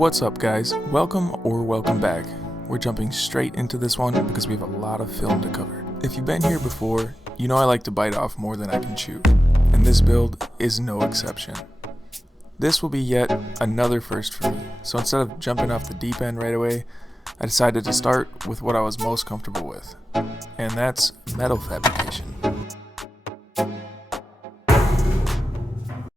What's up guys, welcome back. We're jumping straight into this one because we have a lot of film to cover. If you've been here before, you know I like to bite off more than I can chew, and this build is no exception. This will be yet another first for me, so instead of jumping off the deep end right away, I decided to start with what I was most comfortable with, and that's metal fabrication.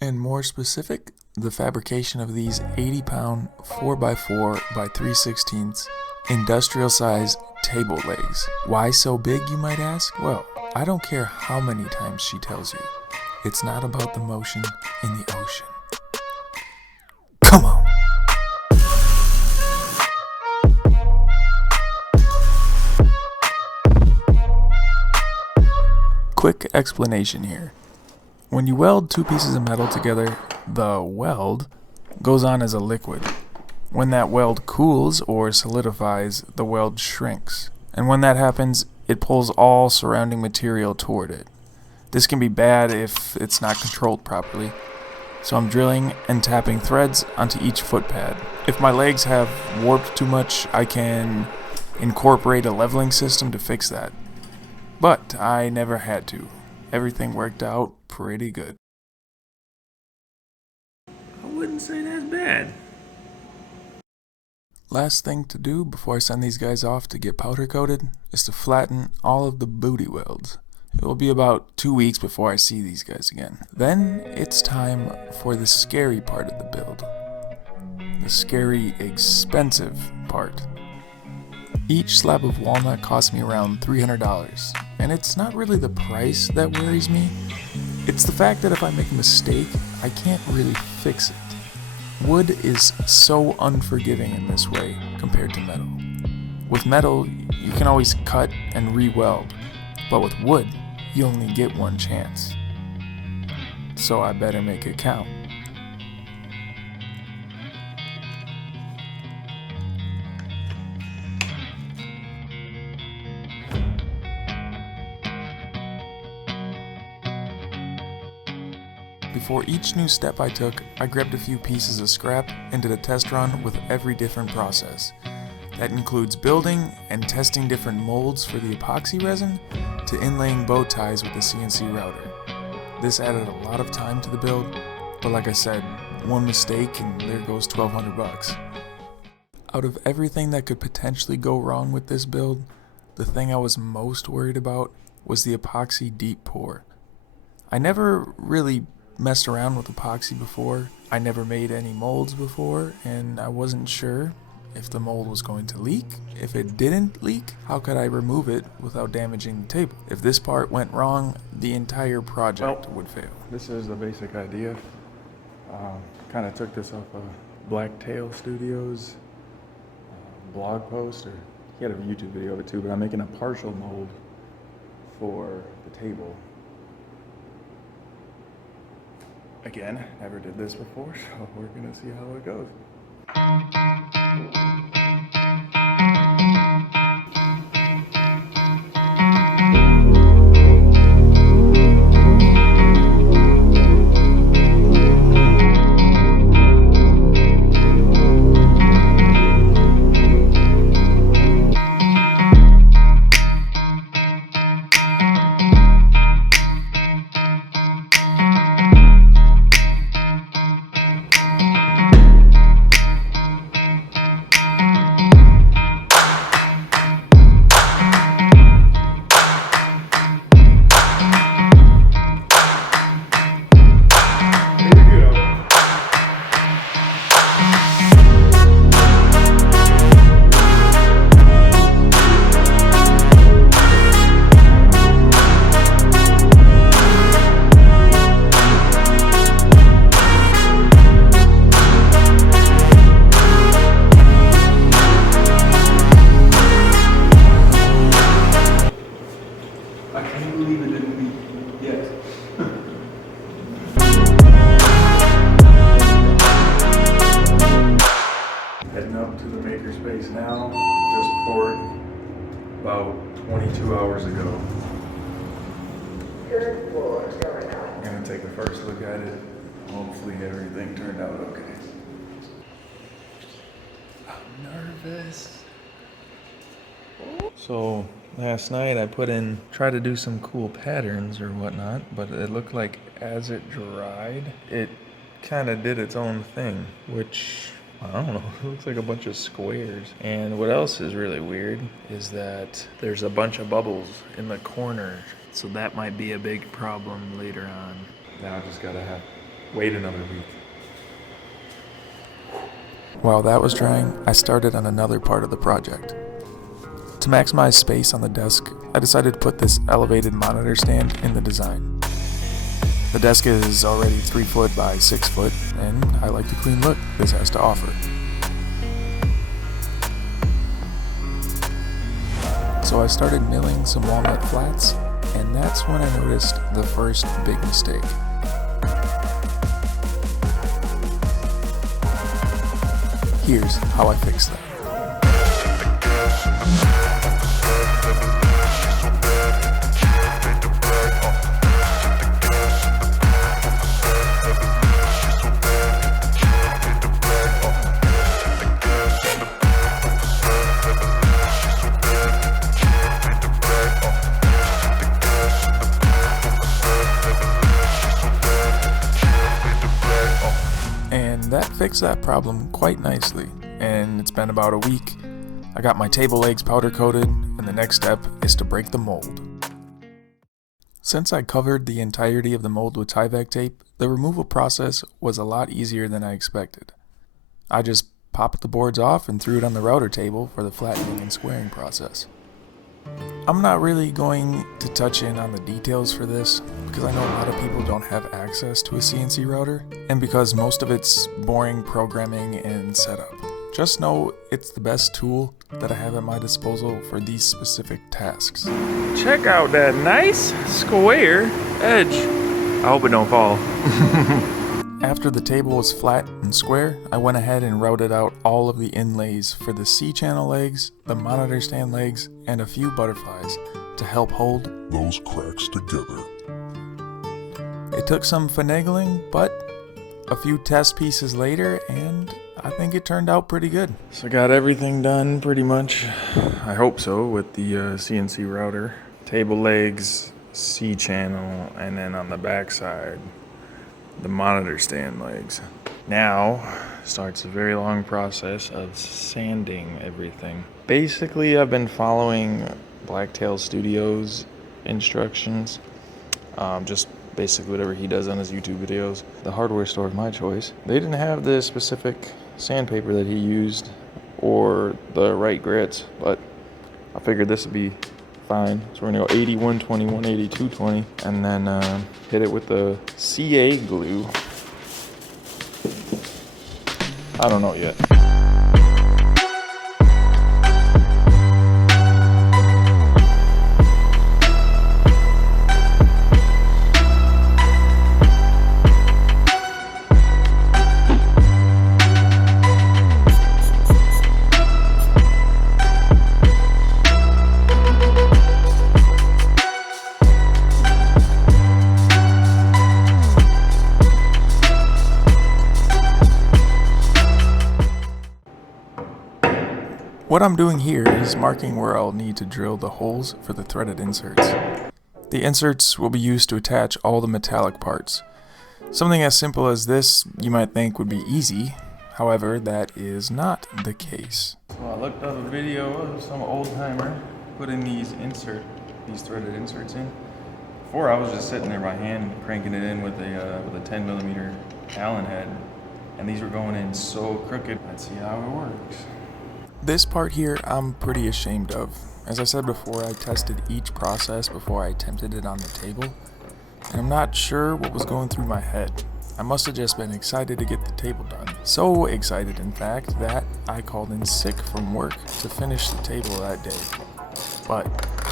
And more specific, the fabrication of these 80-pound 4x4 by 3/16 industrial size table legs. Why so big, you might ask? Well, I don't care how many times she tells you, it's not about the motion in the ocean. Come on! Quick explanation here. When you weld two pieces of metal together, the weld goes on as a liquid. When that weld cools or solidifies, the weld shrinks. And when that happens, it pulls all surrounding material toward it. This can be bad if it's not controlled properly. So I'm drilling and tapping threads onto each foot pad. If my legs have warped too much, I can incorporate a leveling system to fix that. But I never had to. Everything worked out pretty good. I wouldn't say that's bad. Last thing to do before I send these guys off to get powder coated is to flatten all of the booty welds. It will be about 2 weeks before I see these guys again. Then it's time for the scary part of the build. The scary, expensive part. Each slab of walnut cost me around $300, and it's not really the price that worries me, it's the fact that if I make a mistake, I can't really fix it. Wood is so unforgiving in this way compared to metal. With metal, you can always cut and re-weld, but with wood, you only get one chance. So I better make it count. Before each new step I took, I grabbed a few pieces of scrap and did a test run with every different process. That includes building and testing different molds for the epoxy resin to inlaying bow ties with the CNC router. This added a lot of time to the build, but like I said, one mistake and there goes $1,200. Out of everything that could potentially go wrong with this build, the thing I was most worried about was the epoxy deep pour. I never really messed around with epoxy before. I never made any molds before, and I wasn't sure if the mold was going to leak. If it didn't leak, how could I remove it without damaging the table? If this part went wrong, the entire project would fail. This is the basic idea. Kind of took this off of Blacktail Studio's blog post, or he had a YouTube video of it too, but I'm making a partial mold for the table. Again, never did this before, so we're gonna see how it goes. Makerspace now, just poured about 22 hours ago. I'm gonna take a first look at it. Hopefully everything turned out okay. nervous. So last night I tried to do some cool patterns or whatnot, but it looked like as it dried, it kind of did its own thing, which I don't know, it looks like a bunch of squares. And what else is really weird is that there's a bunch of bubbles in the corner, so that might be a big problem later on. Now I just gotta wait another week. While that was drying, I started on another part of the project. To maximize space on the desk, I decided to put this elevated monitor stand in the design. The desk is already 3 foot by 6 foot, and I like the clean look this has to offer. So I started milling some walnut flats, and that's when I noticed the first big mistake. Here's how I fixed that. And that fixed that problem quite nicely, and it's been about a week. I got my table legs powder coated, and the next step is to break the mold. Since I covered the entirety of the mold with Tyvek tape, the removal process was a lot easier than I expected. I just popped the boards off and threw it on the router table for the flattening and squaring process. I'm not really going to touch in on the details for this because I know a lot of people don't have access to a CNC router, and because most of it's boring programming and setup. Just know it's the best tool that I have at my disposal for these specific tasks. Check out that nice square edge. I hope it don't fall. After the table was flat and square, I went ahead and routed out all of the inlays for the C-channel legs, the monitor stand legs, and a few butterflies to help hold those cracks together. It took some finagling, but a few test pieces later, and I think it turned out pretty good. So I got everything done pretty much, I hope so, with the CNC router. Table legs, C-channel, and then on the back side, the monitor stand legs. Now starts a very long process of sanding everything. Basically, I've been following Blacktail Studio's instructions. Just basically whatever he does on his YouTube videos. The hardware store of my choice, they didn't have the specific sandpaper that he used or the right grits, but I figured this would be fine. So we're gonna go 80, 120, 180, 220, and then hit it with the CA glue. I don't know yet. What I'm doing here is marking where I'll need to drill the holes for the threaded inserts. The inserts will be used to attach all the metallic parts. Something as simple as this you might think would be easy, however that is not the case. So I looked up a video of some old timer putting these threaded inserts in. Before I was just sitting there by hand cranking it in with a 10mm Allen head, and these were going in so crooked. Let's see how it works. This part here I'm pretty ashamed of. As I said before, I tested each process before I attempted it on the table, and I'm not sure what was going through my head. I must have just been excited to get the table done. So excited, in fact, that I called in sick from work to finish the table that day. But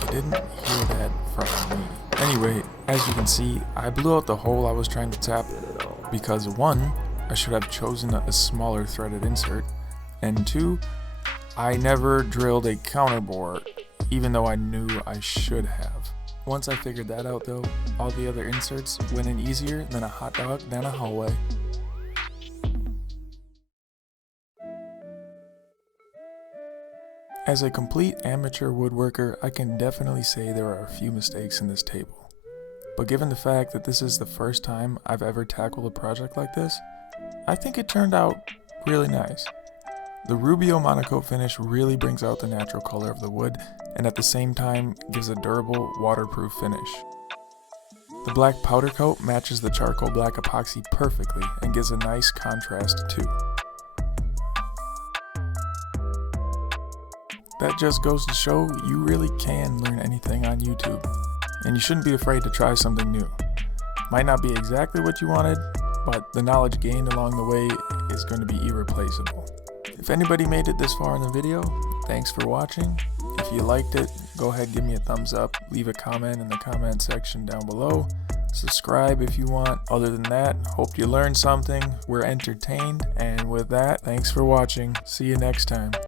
you didn't hear that from me. Anyway, as you can see, I blew out the hole I was trying to tap because 1, I should have chosen a smaller threaded insert, and 2, I never drilled a counterbore, even though I knew I should have. Once I figured that out though, all the other inserts went in easier than a hot dog down a hallway. As a complete amateur woodworker, I can definitely say there are a few mistakes in this table. But given the fact that this is the first time I've ever tackled a project like this, I think it turned out really nice. The Rubio monocoat finish really brings out the natural color of the wood and at the same time gives a durable, waterproof finish. The black powder coat matches the charcoal black epoxy perfectly and gives a nice contrast too. That just goes to show you really can learn anything on YouTube, and you shouldn't be afraid to try something new. Might not be exactly what you wanted, but the knowledge gained along the way is going to be irreplaceable. If anybody made it this far in the video, thanks for watching. If you liked it, go ahead and give me a thumbs up, leave a comment in the comment section down below. Subscribe if you want. Other than that, hope you learned something, were entertained, and with that, thanks for watching. See you next time.